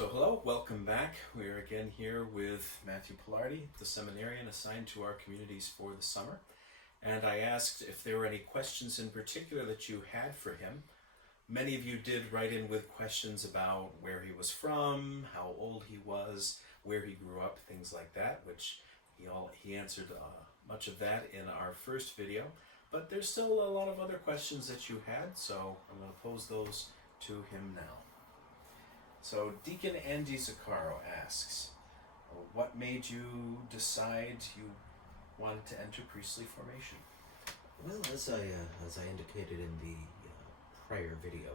So hello, welcome back. We're again here with Matthew Palardy, the seminarian assigned to our communities for the summer. And I asked if there were any questions in particular that you had for him. Many of you did write in with questions about where he was from, how old he was, where he grew up, things like that, which he answered much of that in our first video. But there's still a lot of other questions that you had, so I'm going to pose those to him now. So Deacon Andy Zaccaro asks, what made you decide you wanted to enter priestly formation? Well, as I indicated in the prior video,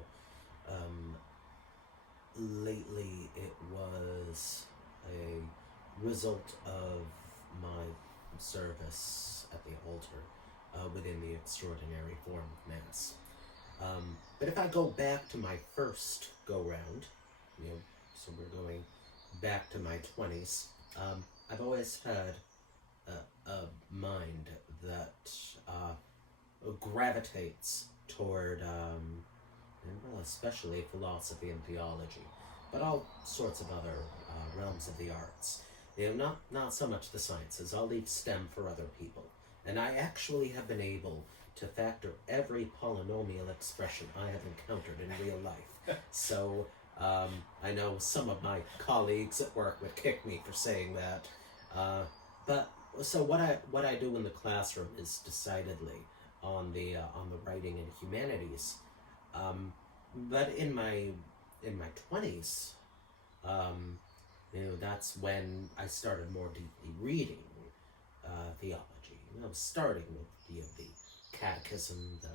lately it was a result of my service at the altar within the extraordinary form of Mass. But if I go back to my first go-round, so we're going back to my 20s, I've always had a mind that gravitates toward, well, especially philosophy and theology, but all sorts of other realms of the arts. Not so much the sciences. I'll leave STEM for other people. And I actually have been able to factor every polynomial expression I have encountered in real life. So I know some of my colleagues at work would kick me for saying that. But so what I do in the classroom is decidedly on the writing and humanities. But in my 20s, that's when I started more deeply reading theology. Starting with the Catechism, the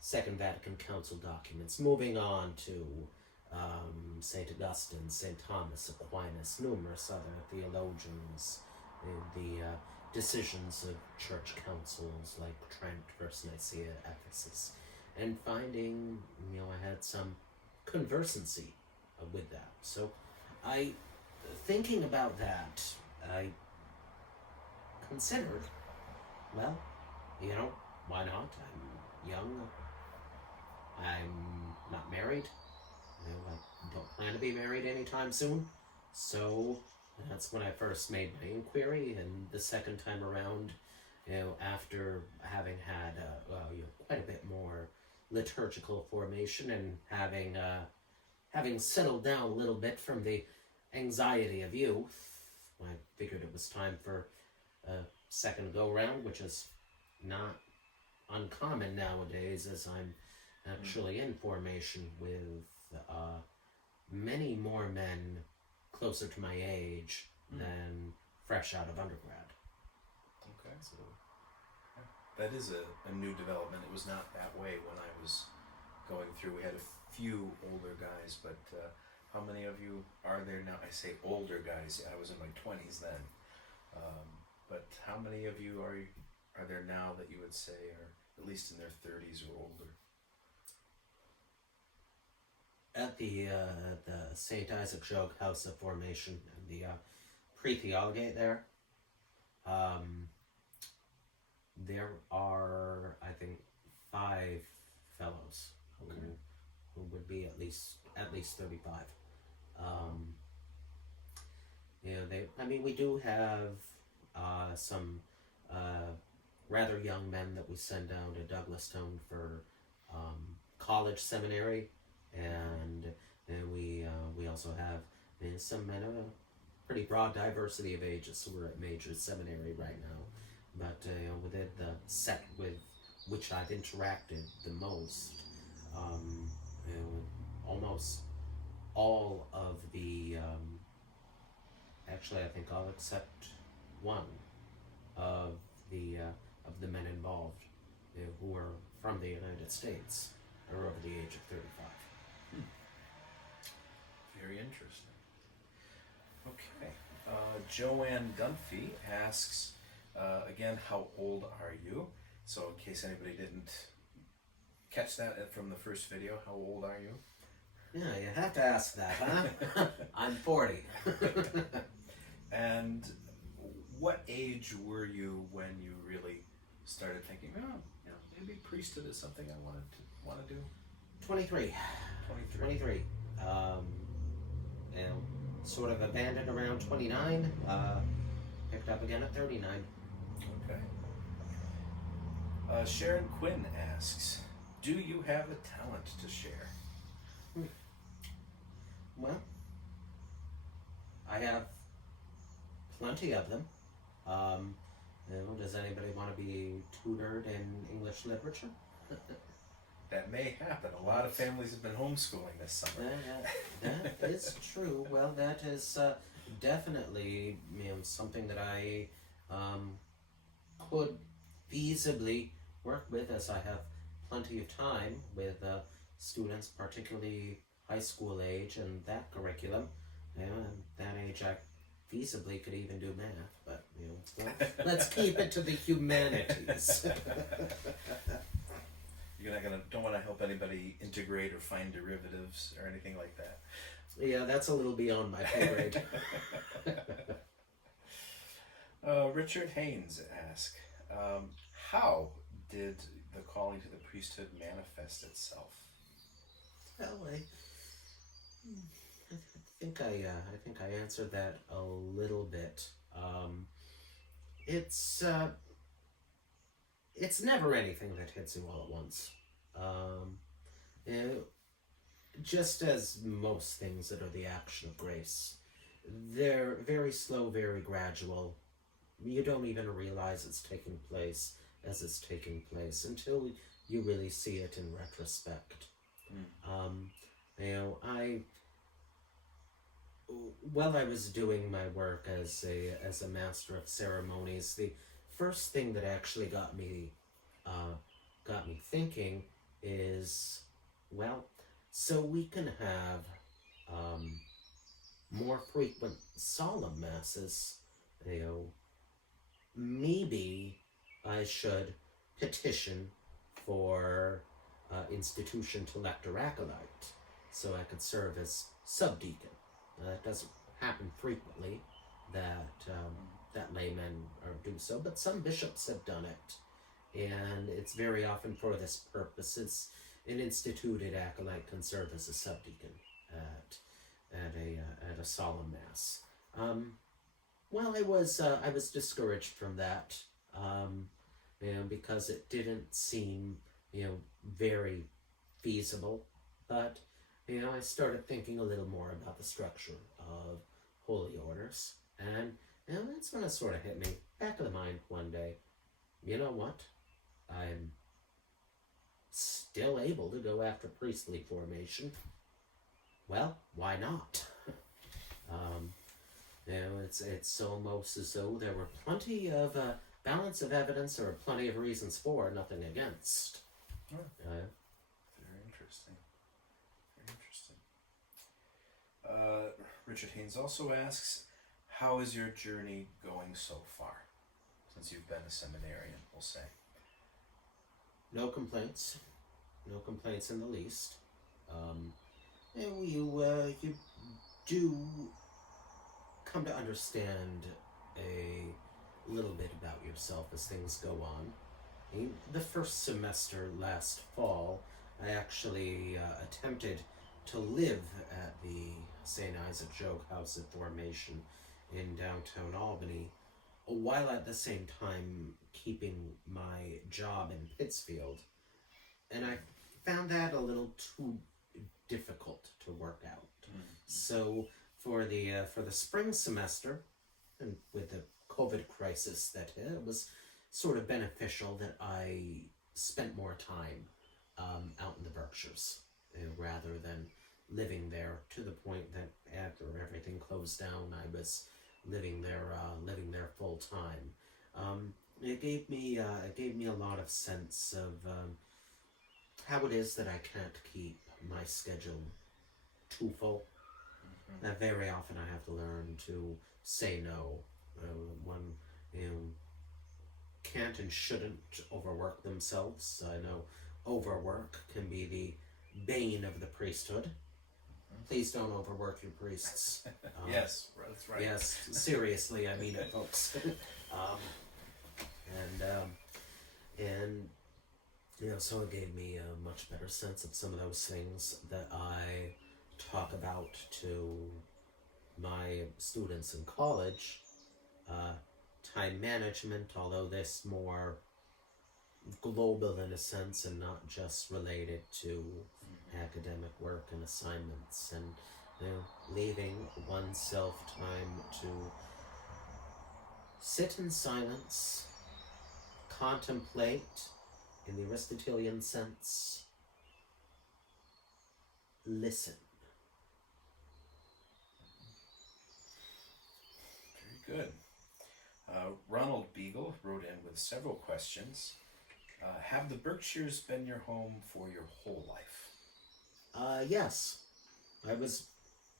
Second Vatican Council documents, moving on to St. Augustine, St. Thomas Aquinas, numerous other theologians, the decisions of church councils like Trent versus Nicaea, Ephesus, and finding, I had some conversancy with that. So thinking about that, I considered, well, why not? I'm young, I'm not married, I don't plan to be married anytime soon, so that's when I first made my inquiry. And the second time around, after having had quite a bit more liturgical formation and having settled down a little bit from the anxiety of youth, I figured it was time for a second go-round, which is not uncommon nowadays, as I'm actually in formation with many more men closer to my age than fresh out of undergrad. Okay. So that is a new development. It was not that way when I was going through. We had a few older guys, but how many of you are there now? I say older guys. I was in my 20s then. But how many of you are there now that you would say are at least in their 30s or older? At the St. Isaac Jogues House of Formation, the pre-theologate there are, I think, 5 fellows who would be at least 35. We do have some rather young men that we send down to Douglastown for college seminary, and we also have some men of a pretty broad diversity of ages. So we're at major seminary right now, but within the set with which I've interacted the most, almost all of the actually I think all except one of the men involved who are from the United States are over the age of 35. Very interesting. Okay. Joanne Dunphy asks, again, how old are you? So in case anybody didn't catch that from the first video, how old are you? Yeah, you have to ask that, huh? I'm 40. And what age were you when you really started thinking, maybe priesthood is something I want to do? 23. 23. sort of abandoned around 29, picked up again at 39. Okay. Sharon Quinn asks, do you have a talent to share? Well, I have plenty of them. Does anybody want to be tutored in English literature? That may happen. A lot of families have been homeschooling this summer. That is true. Well, that is definitely something that I could feasibly work with, as I have plenty of time with students, particularly high school age and that curriculum. At that age, I feasibly could even do math, but let's keep it to the humanities. Don't want to help anybody integrate or find derivatives or anything like that. Yeah, that's a little beyond my pay grade. Richard Haynes asks, how did the calling to the priesthood manifest itself? Well, I think I answered that a little bit. It's never anything that hits you all at once. Just as most things that are the action of grace, they're very slow, very gradual. You don't even realize it's taking place as it's taking place until you really see it in retrospect. While I was doing my work as a master of ceremonies, the first thing that actually got me thinking is, well, so we can have more frequent solemn masses. Maybe I should petition for institution to lector acolyte, so I could serve as subdeacon. It doesn't happen frequently that laymen do so, but some bishops have done it, and it's very often for this purpose. It's an instituted acolyte can serve as a subdeacon at a solemn mass. Well, I was discouraged from that, because it didn't seem very feasible, but I started thinking a little more about the structure of holy orders, and that's when it sort of hit me back of the mind one day. You know what? I'm still able to go after priestly formation. Well, why not? It's almost as though there were plenty of balance of evidence or plenty of reasons for, nothing against. Very interesting. Very interesting. Richard Haynes also asks, how is your journey going so far, since you've been a seminarian, we'll say? No complaints. No complaints in the least. You do come to understand a little bit about yourself as things go on. The first semester last fall, I actually attempted to live at the St. Isaac Jogue House of Formation in downtown Albany, while at the same time keeping my job in Pittsfield. And I found that a little too difficult to work out. So for the spring semester, and with the COVID crisis that hit, it was sort of beneficial that I spent more time out in the Berkshires rather than living there, to the point that after everything closed down, I was living there full time. It gave me a lot of sense of how it is that I can't keep my schedule too full. That very often I have to learn to say no. One can't and shouldn't overwork themselves. I know overwork can be the bane of the priesthood. Please don't overwork your priests. Yes, that's right. Yes, seriously, I mean it, folks. So it gave me a much better sense of some of those things that I talk about to my students in college, time management, although this more global in a sense and not just related to academic work and assignments, and leaving oneself time to sit in silence, contemplate in the Aristotelian sense, listen. Very good. Ronald Beagle wrote in with several questions. Have the Berkshires been your home for your whole life? Yes. I was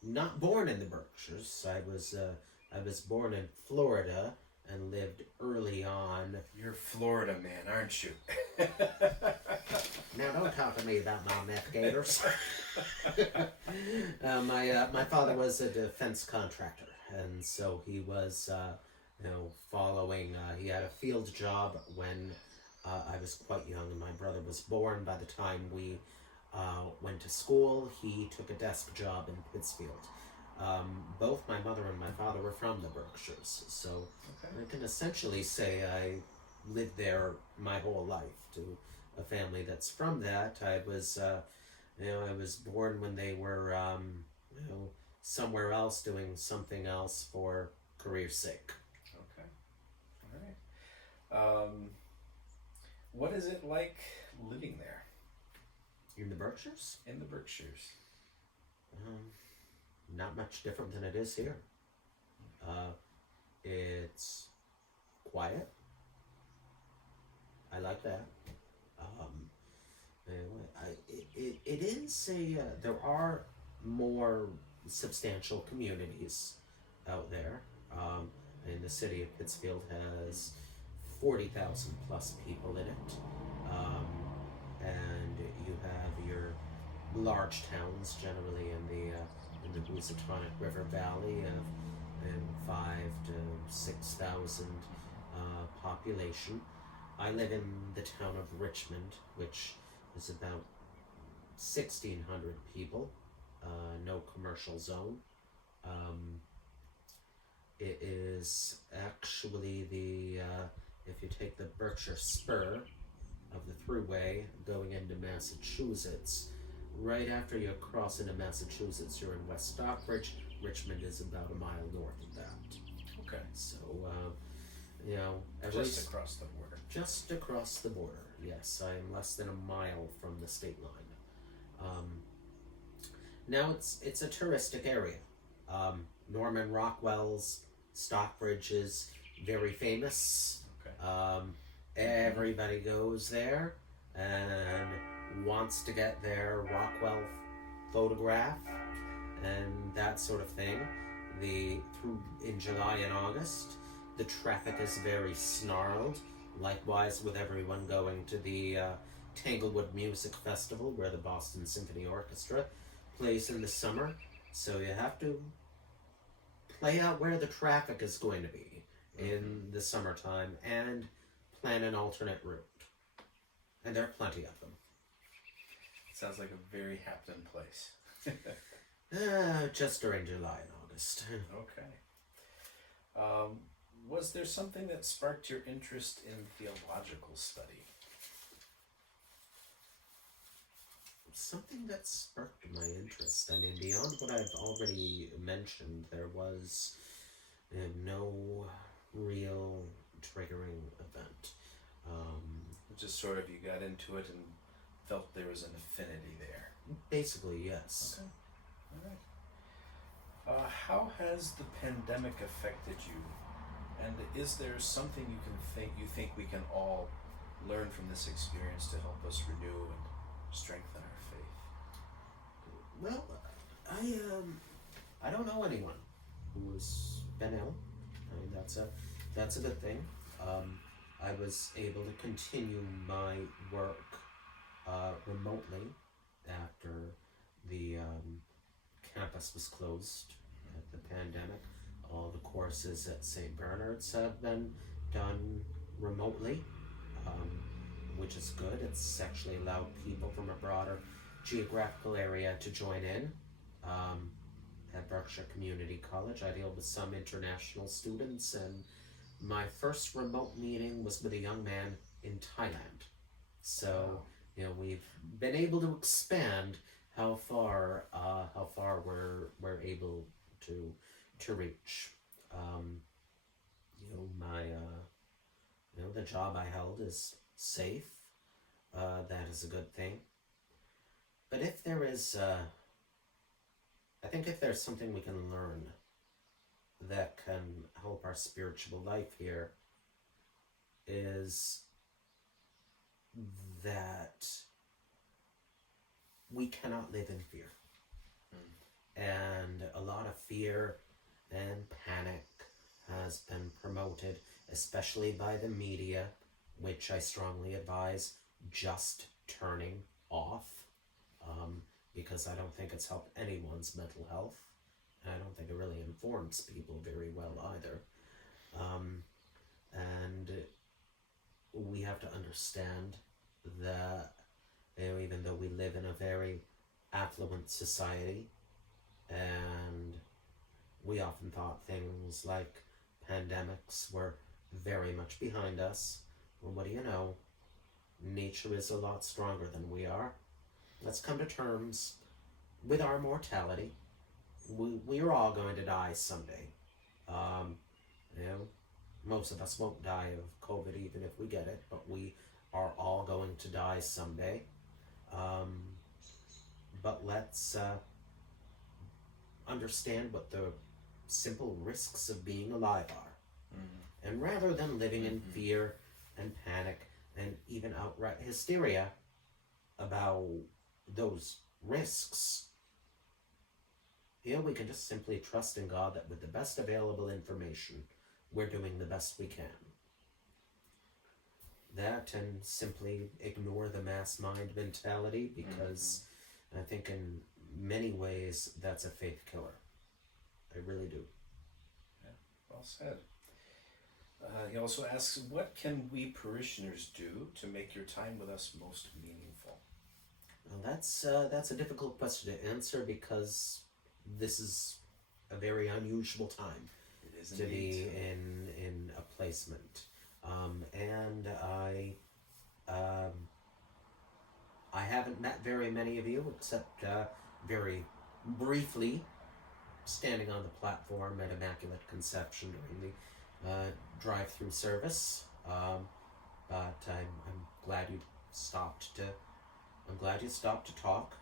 not born in the Berkshires. I was born in Florida and lived early on. You're a Florida man, aren't you? Now don't talk to me about my meth gators. My father was a defense contractor, and so he was following. He had a field job when I was quite young, and my brother was born. By the time we went to school, he took a desk job in Pittsfield. Both my mother and my father were from the Berkshires, so I can essentially say I lived there my whole life. To a family that's from that, I was born when they were somewhere else doing something else for career's sake. Okay, all right. What is it like living there? In the Berkshires? In the Berkshires. Not much different than it is here. It's quiet. I like that. It is there are more substantial communities out there. And the city of Pittsfield has 40,000 plus people in it. And you have your large towns, generally in the Housatonic River Valley, of 5,000 to 6,000 population. I live in the town of Richmond, which is about 1,600 people, no commercial zone. It is actually if you take the Berkshire Spur of the thruway going into Massachusetts, right after you cross into Massachusetts, you're in West Stockbridge. Richmond is about a mile north of that. Okay. So, just across the border. Just across the border, yes. I am less than a mile from the state line. Now it's a touristic area. Norman Rockwell's Stockbridge is very famous. Okay. Everybody goes there and wants to get their Rockwell photograph and that sort of thing. In July and August, the traffic is very snarled. Likewise with everyone going to the Tanglewood Music Festival, where the Boston Symphony Orchestra plays in the summer. So you have to play out where the traffic is going to be in the summertime and plan an alternate route. And there are plenty of them. Sounds like a very Hampton place. Just during July and August. Okay. Was there something that sparked your interest in theological study? Something that sparked my interest. I mean, beyond what I've already mentioned, there was no real triggering event. Just sort of you got into it and felt there was an affinity there. Basically, yes. Okay. All right. How has the pandemic affected you? And is there something you think we can all learn from this experience to help us renew and strengthen our faith? Well, I don't know anyone who has been ill. I mean, that's a good thing. I was able to continue my work remotely after the campus was closed at the pandemic. All the courses at St. Bernard's have been done remotely, which is good. It's actually allowed people from a broader geographical area to join in. At Berkshire Community College. I deal with some international students, and my first remote meeting was with a young man in Thailand. So, we've been able to expand how far we're able to reach. The job I held is safe. That is a good thing. But if there is, I think if there's something we can learn that can help our spiritual life here, is that we cannot live in fear. And a lot of fear and panic has been promoted, especially by the media, which I strongly advise just turning off, because I don't think it's helped anyone's mental health, and I don't think it really informs people very well either. And we have to understand that even though we live in a very affluent society, and we often thought things like pandemics were very much behind us, well, what do you know? Nature is a lot stronger than we are. Let's come to terms with our mortality. We are all going to die someday. Most of us won't die of COVID even if we get it, but we are all going to die someday. But let's understand what the simple risks of being alive are. And rather than living in fear and panic and even outright hysteria about those risks, we can just simply trust in God that with the best available information, we're doing the best we can. That, and simply ignore the mass mind mentality, because I think in many ways that's a faith killer. I really do. Yeah, well said. He also asks, what can we parishioners do to make your time with us most meaningful? Well, that's a difficult question to answer, because this is a very unusual time to be in a placement. And I haven't met very many of you, except very briefly standing on the platform at Immaculate Conception during the drive-through service. But I'm glad you stopped to. I'm glad you stopped to talk.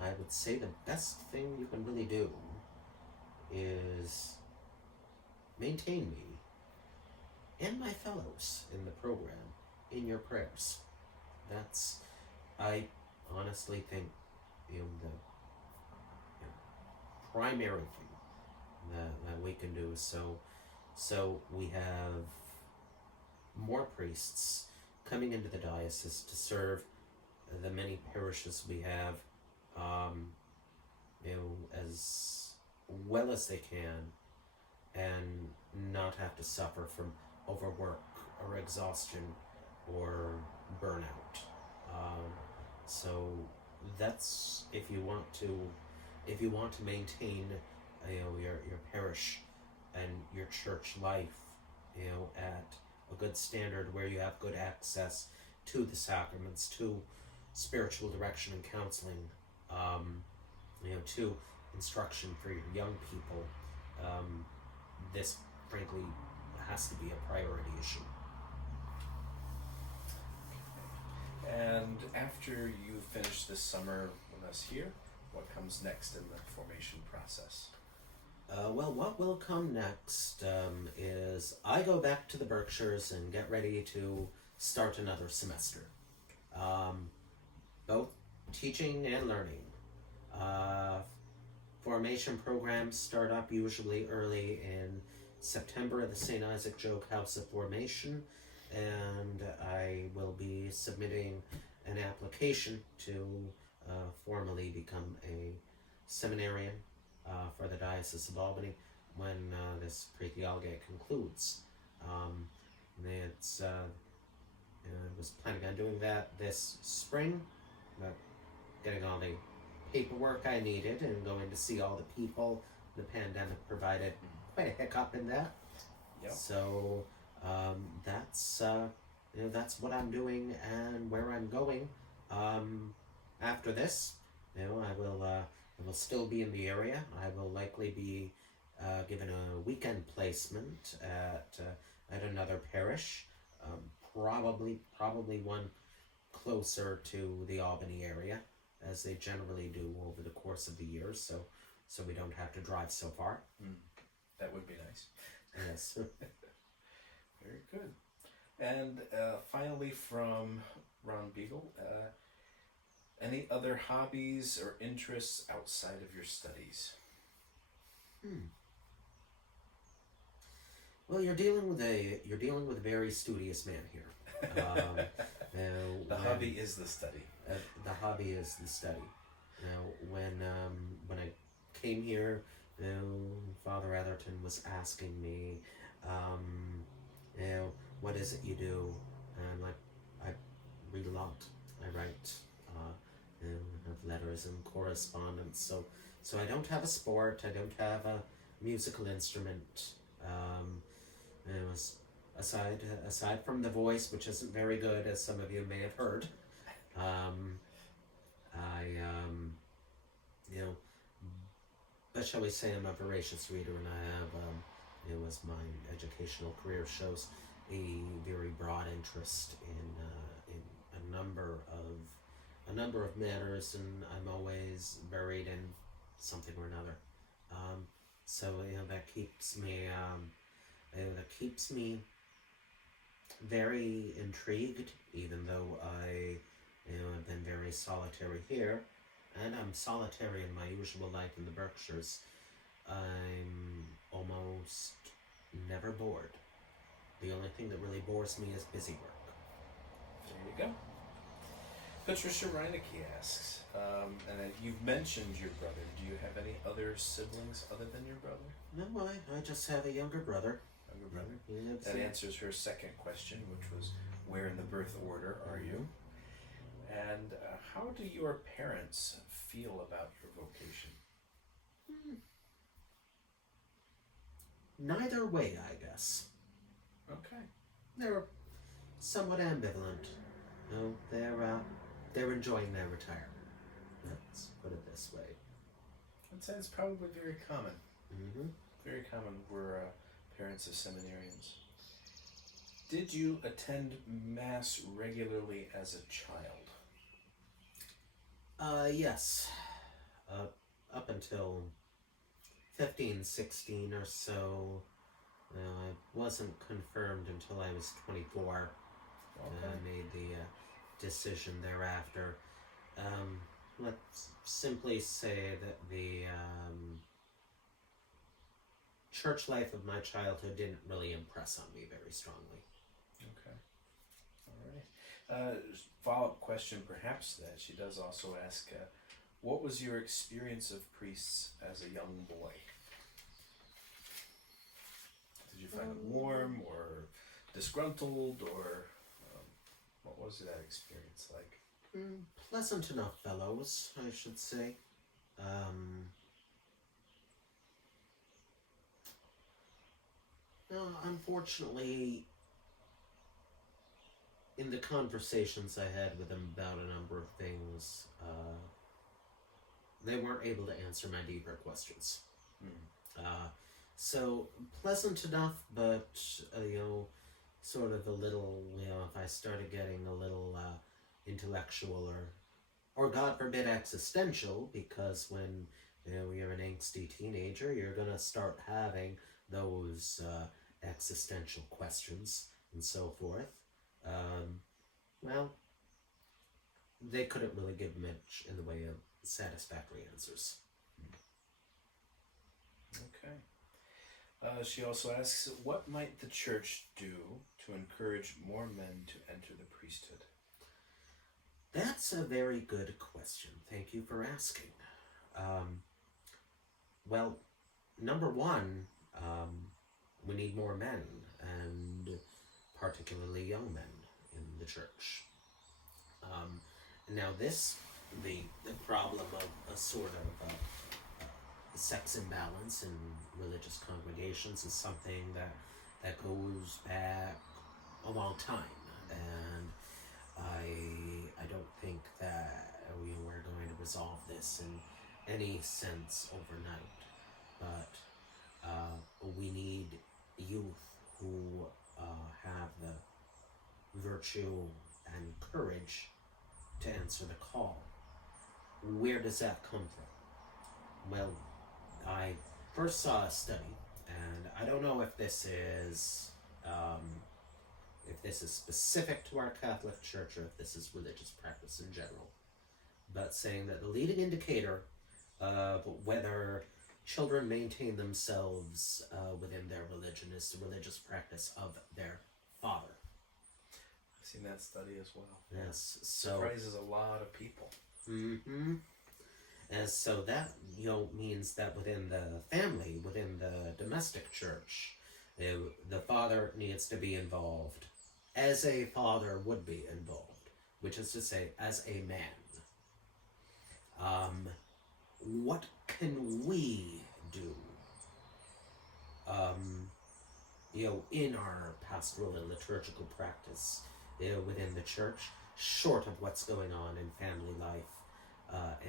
I would say the best thing you can really do is maintain me and my fellows in the program in your prayers. That's, I honestly think, the primary thing that we can do. So we have more priests coming into the diocese to serve the many parishes we have, as well as they can, and not have to suffer from overwork or exhaustion or burnout. So that's, if you want to maintain your parish and your church life at a good standard, where you have good access to the sacraments, to spiritual direction and counseling, to instruction for your young people, this frankly has to be a priority issue. And after you finish this summer with us here, what comes next in the formation process? Well, what will come next is I go back to the Berkshires and get ready to start another semester. Both teaching and learning. Formation programs start up usually early in September at the St. Isaac Joke House of Formation, and I will be submitting an application to formally become a seminarian for the Diocese of Albany when this pre-theologate concludes. I was planning on doing that this spring, but getting all the paperwork I needed and going to see all the people. The pandemic provided quite a hiccup in that. Yep. So that's that's what I'm doing and where I'm going. After this, I will still be in the area. I will likely be given a weekend placement at another parish, probably one closer to the Albany area, as they generally do over the course of the year. So we don't have to drive so far. That would be nice. Yes. Very good. And finally, from Ron Beagle, any other hobbies or interests outside of your studies? Well, you're dealing with a very studious man here. The hobby is the study. The hobby is the study. Now, when I came here, Father Atherton was asking me, what is it you do? And I read a lot. I write, have letters and correspondence. So I don't have a sport. I don't have a musical instrument. Aside from the voice, which isn't very good, as some of you may have heard, but shall we say I'm a voracious reader, and I have, as my educational career shows, a very broad interest in a number of matters, and I'm always buried in something or another. So that keeps me very intrigued, even though I have been very solitary here, and I'm solitary in my usual life in the Berkshires. I'm almost never bored. The only thing that really bores me is busy work. There you go. Patricia Reinecke asks, and you've mentioned your brother. Do you have any other siblings other than your brother? No, I just have a younger brother. Younger brother? Yeah, that answers her second question, which was, where in the birth order are you? And how do your parents feel about your vocation? Neither way, I guess. Okay. They're somewhat ambivalent. No, they're enjoying their retirement. Let's put it this way. I'd say it's probably very common. Mm-hmm. Very common. We're parents of seminarians. Did you attend Mass regularly as a child? Yes. Up until 15, 16 or so. I wasn't confirmed until I was 24. Okay. I made the decision thereafter. Let's simply say that the church life of my childhood didn't really impress on me very strongly. Okay. All right. Follow-up question perhaps that she does also ask, what was your experience of priests as a young boy? Did you find them warm or disgruntled, or what was that experience like? Pleasant enough fellows, I should say. No, unfortunately, in the conversations I had with them about a number of things, they weren't able to answer my deeper questions. So pleasant enough, but sort of a little, if I started getting a little intellectual or God forbid existential, because when you're an angsty teenager, you're gonna start having those existential questions and so forth. Well, they couldn't really give much in the way of satisfactory answers. Okay. She also asks, what might the church do to encourage more men to enter the priesthood? That's a very good question. Thank you for asking. Well, number one, we need more men, and particularly young men in the church. Now this the problem of a sort of sex imbalance in religious congregations is something that goes back a long time, and I don't think that we're going to resolve this in any sense overnight, but we need youth who have the virtue and courage to answer the call. Where does that come from? Well, I first saw a study, and I don't know if this is specific to our Catholic Church or if this is religious practice in general, but saying that the leading indicator of whether children maintain themselves within their religion is the religious practice of their father. I've seen that study as well. Yes, so surprises a lot of people. Mm-hmm. And so that means that within the family, within the domestic church, the father needs to be involved as a father would be involved, which is to say, as a man. What can we do, in our pastoral and liturgical practice, within the church, short of what's going on in family life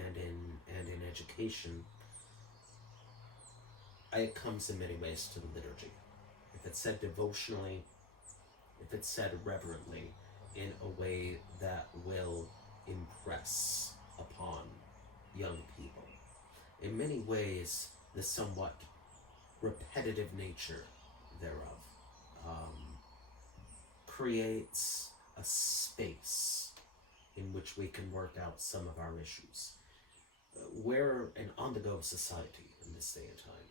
and in education? It comes in many ways to the liturgy. If it's said devotionally, if it's said reverently, in a way that will impress upon young people. In many ways, the somewhat repetitive nature thereof creates a space in which we can work out some of our issues. We're an on-the-go society in this day and time.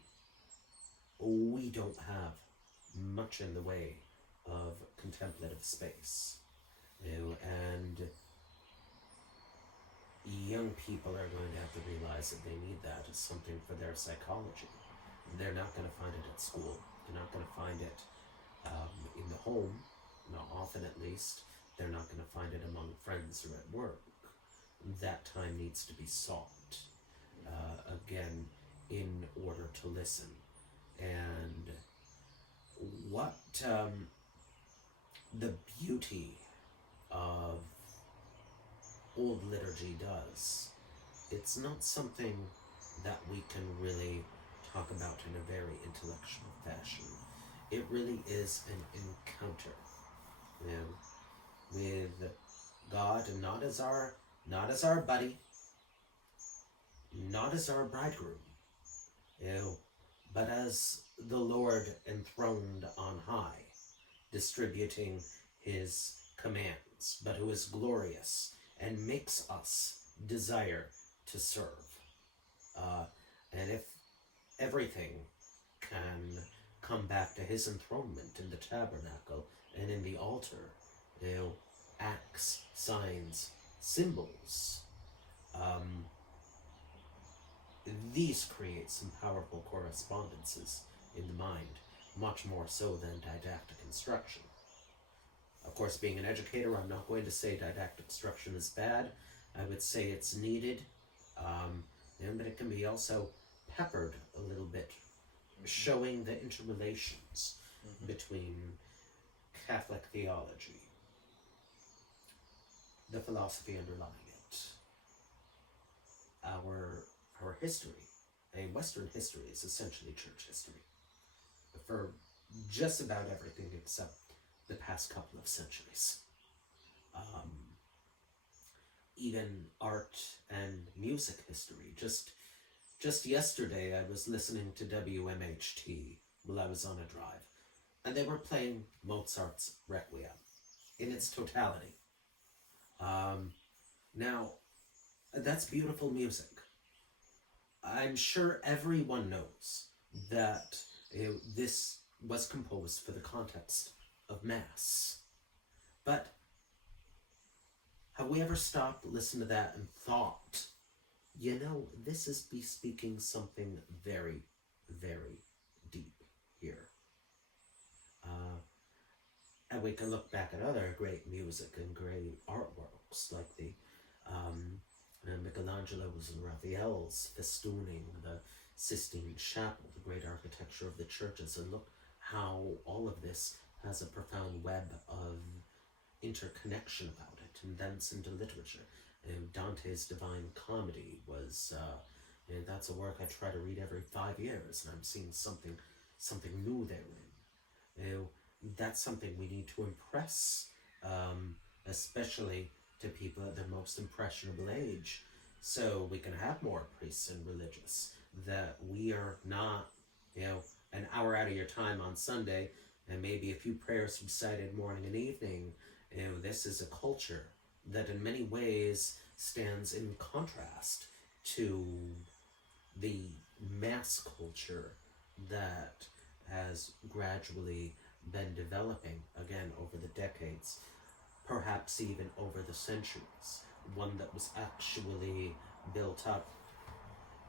We don't have much in the way of contemplative space, and young people are going to have to realize that they need that as something for their psychology. They're not going to find it at school. They're not going to find it in the home, not often at least. They're not going to find it among friends or at work. That time needs to be sought, again, in order to listen. And what the beauty of old liturgy does, it's not something that we can really talk about in a very intellectual fashion. It really is an encounter, with God, and not as our buddy, not as our bridegroom, but as the Lord enthroned on high, distributing his commands, but who is glorious and makes us desire to serve. And if everything can come back to his enthronement in the tabernacle and in the altar, acts, signs, symbols, these create some powerful correspondences in the mind, much more so than didactic instruction. Of course, being an educator, I'm not going to say didactic instruction is bad. I would say it's needed, but it can be also peppered a little bit, showing the interrelations between Catholic theology, the philosophy underlying it, our history. Western history is essentially church history for just about everything except the past couple of centuries. Even art and music history. Just yesterday I was listening to WMHT while I was on a drive, and they were playing Mozart's Requiem in its totality. Now, that's beautiful music. I'm sure everyone knows that this was composed for the context of Mass. But have we ever stopped, listened to that, and thought, this is bespeaking something very, very deep here. And we can look back at other great music and great artworks, like the Michelangelo's and Raphael's festooning the Sistine Chapel, the great architecture of the churches, and look how all of this has a profound web of interconnection about it, and thence into literature. Dante's Divine Comedy was, that's a work I try to read every 5 years, and I'm seeing something new therein. That's something we need to impress, especially to people at their most impressionable age, so we can have more priests and religious, that we are not, an hour out of your time on Sunday, and maybe a few prayers recited morning and evening. This is a culture that in many ways stands in contrast to the mass culture that has gradually been developing, again, over the decades, perhaps even over the centuries. One that was actually built up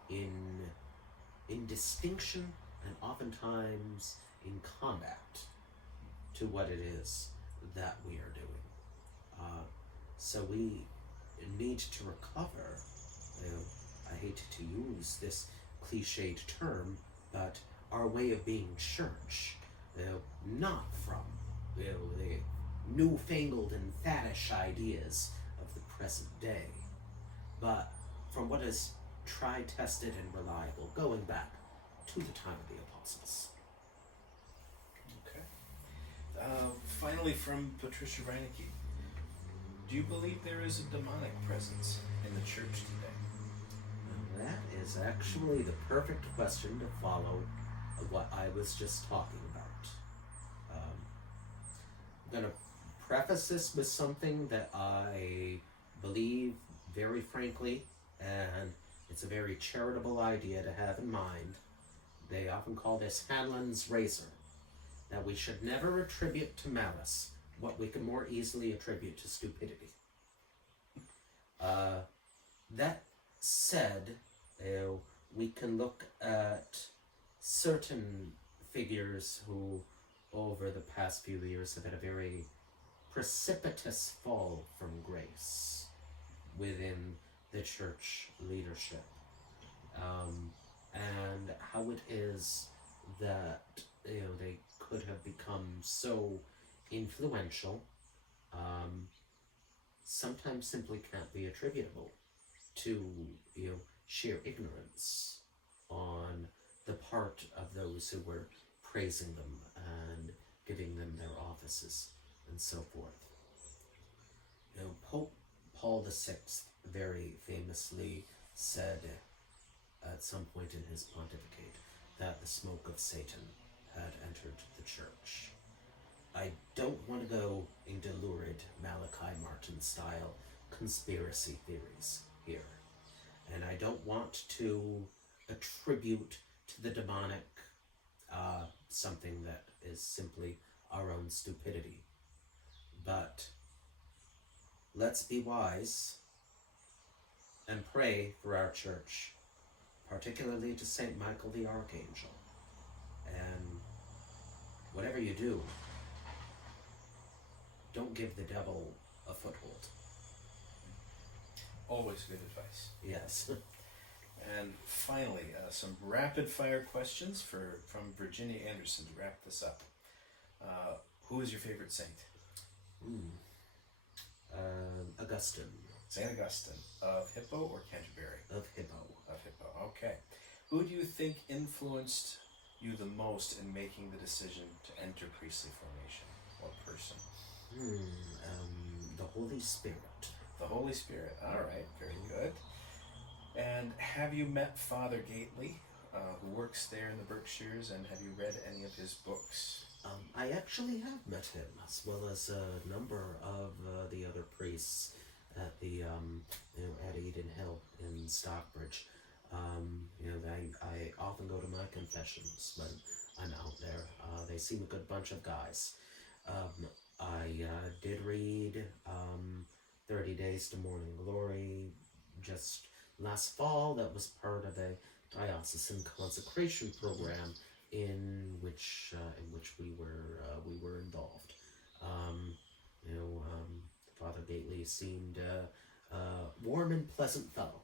in distinction and oftentimes in combat to what it is that we are doing. So we need to recover, I hate to use this cliched term, but our way of being church, not from the newfangled and faddish ideas of the present day, but from what is tried, tested, and reliable, going back to the time of the apostles. Okay. Finally, from Patricia Reinecke, do you believe there is a demonic presence in the church today? Now that is actually the perfect question to follow what I was just talking about. I'm going to preface this with something that I believe very frankly, and it's a very charitable idea to have in mind. They often call this Hanlon's razor, that we should never attribute to malice what we can more easily attribute to stupidity. That said, we can look at certain figures who over the past few years have had a very precipitous fall from grace within the church leadership, and how it is that they could have become so influential, sometimes simply can't be attributable to sheer ignorance on the part of those who were praising them and giving them their offices and so forth. Pope Paul VI very famously said at some point in his pontificate that the smoke of Satan had entered the church. I don't want to go into lurid Malachi Martin style conspiracy theories here, and I don't want to attribute to the demonic something that is simply our own stupidity. But let's be wise and pray for our church, particularly to St. Michael the Archangel. And whatever you do, don't give the devil a foothold. Always good advice. Yes. And finally, some rapid-fire questions from Virginia Anderson to wrap this up. Who is your favorite saint? Augustine. St. Augustine. Of Hippo or Canterbury? Of Hippo. Of Hippo, okay. Who do you think influenced you the most in making the decision to enter priestly formation? What person? The Holy Spirit. The Holy Spirit. All right, very good. And have you met Father Gately, who works there in the Berkshires, and have you read any of his books? I actually have met him, as well as a number of the other priests at the at Eden Hill in Stockbridge. I often go to my confessions when I'm out there. They seem a good bunch of guys. I did read 30 Days to Morning Glory just last fall. That was part of a diocesan consecration program in which we were involved. Father Gately seemed a warm and pleasant fellow.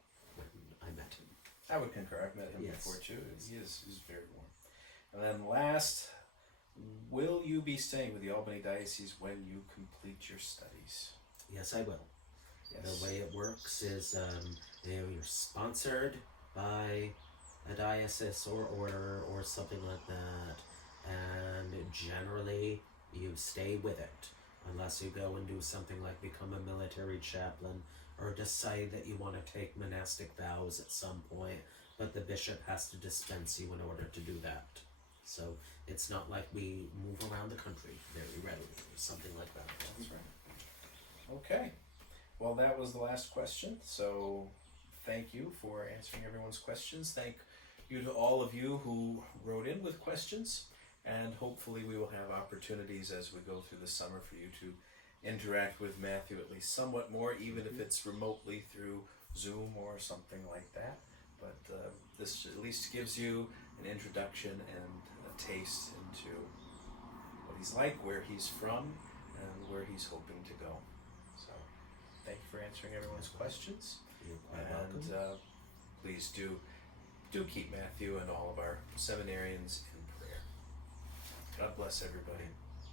I would concur. I've met him Yes. before too. He's very warm. And then last, will you be staying with the Albany Diocese when you complete your studies? Yes, I will. Yes. The way it works is, you're sponsored by a diocese or order or something like that, and generally you stay with it, unless you go and do something like become a military chaplain or decide that you want to take monastic vows at some point, but the bishop has to dispense you in order to do that. So it's not like we move around the country very readily or something like that. That's right. Okay. Well, that was the last question. So thank you for answering everyone's questions. Thank you to all of you who wrote in with questions. And hopefully we will have opportunities as we go through the summer for you to interact with Matthew at least somewhat more, even if it's remotely through Zoom or something like that. But this at least gives you an introduction and a taste into what he's like, where he's from, and where he's hoping to go. So thank you for answering everyone's questions. You're quite And welcome. please do keep Matthew and all of our seminarians in prayer. God bless everybody.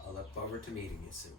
I look forward to meeting you soon.